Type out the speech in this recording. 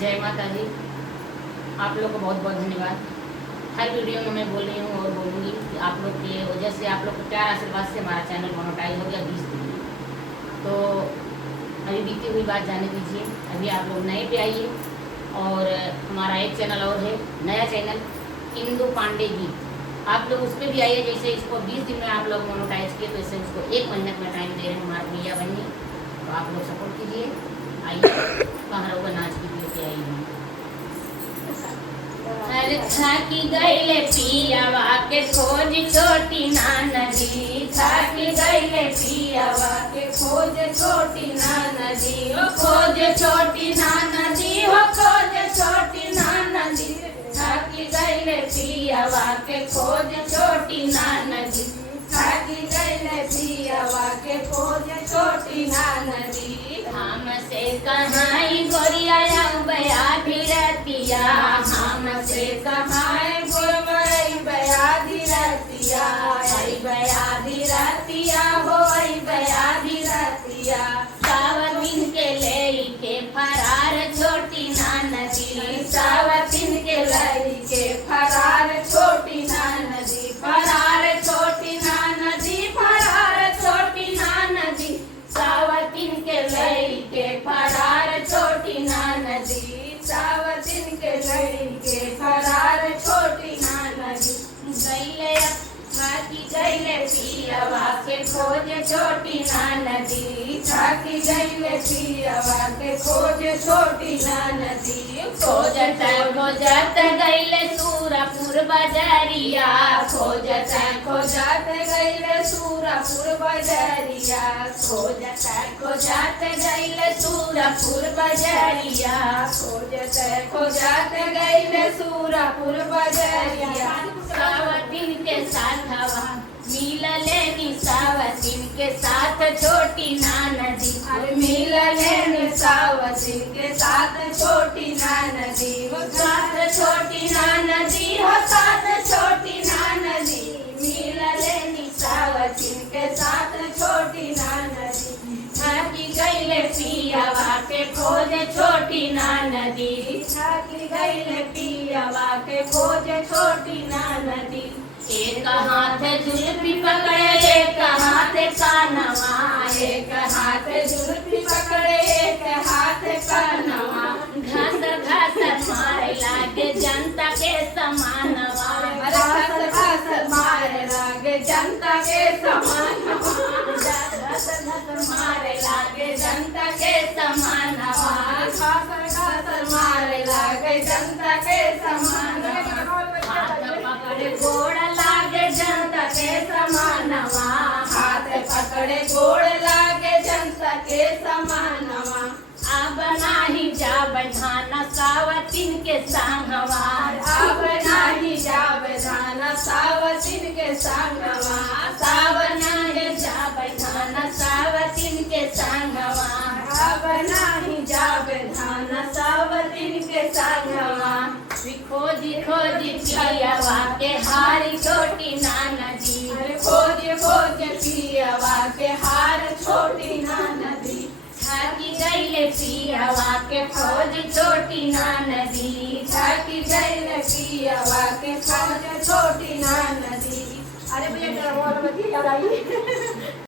जय माता दी। आप लोग को बहुत बहुत धन्यवाद। हर वीडियो में मैं बोल रही हूँ और बोलूँगी कि आप लोग की वजह से, आप लोग के प्यार आशीर्वाद से हमारा चैनल मोनेटाइज हो गया 20 दिन में। तो अभी बीती हुई बात जाने दीजिए। अभी आप लोग नए पे आइए और हमारा एक चैनल और है, नया चैनल इंदु पांडे गीत। आप लोग उस पर भी आइए। जैसे इसको 20 दिन में आप लोग मोनेटाइज किए, तो इससे उसको 1 महीने में टाइम दे रहे हैं हमारे भैया बहनी। तो आप लोग सपोर्ट कीजिए। आइए, कहाँ रहोगे नाच की लेके आई हूँ। थाकी गईले पियावा के खोज छोटी ना नदी, थाकी गईले पियावा के खोज छोटी ना नदी, हो खोज छोटी ना नदी, हो खोज छोटी ना नदी। थाकी गईले पियावा के खोज छोटी ना नदी, थाकी गईले पियावा के खोज छोटी ना नदी। हमसे कहाई गोरिया बया भिरतिया, हमसे कहाई गोरमई बया धिरतिया, आई बया धिरतिया, हो आई बया धिरतिया। सावतिन के ले के फरार छोटी ना नदी, सावतिन के ले के फरार छोटी ना नदी, फरार छोटी ना नदी, फरार छोटी ना नदी। सावतिन के लई के फरार छोटी ना नदी, सावतिन के लई के फरार छोटी ना नदी। गईले थाकी गईले पियावा के खोज छोटी ना नदी, थाकी गईले पियावा के खोज छोटी ना नदी। खोजत खोजत गईले सूरपुर बजरिया, खोजत खोजत गईले सूरपुर बजरिया, खोजत खोजत गईले सूरपुर बजरिया, खोजत खोजत गईले सूरपुर बजरिया। सावतिन के साथ हवा मिलले नी, सावतिन के साथ छोटी ना नदी, अरे मिलले नी सावतिन के साथ छोटी ना नदी, वो साथ छोटी ना नदी, हो साथ छोटी ना नदी। मिलले नी सावतिन के साथ छोटी ना नदी, थाकी गईले पियावा के खोज छोटी ना नदी, थाकी गईले पियावा के खोज छोटी ना नदी। एक हाथ जुल्फी पकड़े, एक हाथ कानवा, एक हाथ जुल्फी पकड़े, एक हाथ कानवा। घास घास मारे लागे जनता के समानवा, घास घास मारे लागे जनता के समानवा, घास घास मारे लागे जनता के समानवा, घास घास मारे लागे जनता के समानवा। हाथ पकड़े गोड़ लागे जनता के समानवा, हाथ पकड़े गोड़ लागे जनता के समानवा। अब नाही जाब धाना सावतिन के संगवा, अब नाही जाब धाना सावतिन के संगवा, साव नाही जाब धाना सावतिन के संगवा, अब नाही जाब धाना सावतिन के संगवा। खोजी खोजी पियावा के हार छोटी ना नदी, खोजी खोजी पियावा के हार छोटी ना नदी। थाकी गईले पियावा के खोज छोटी ना नदी, थाकी गईले पियावा के खोज छोटी ना नदी। अरे भैया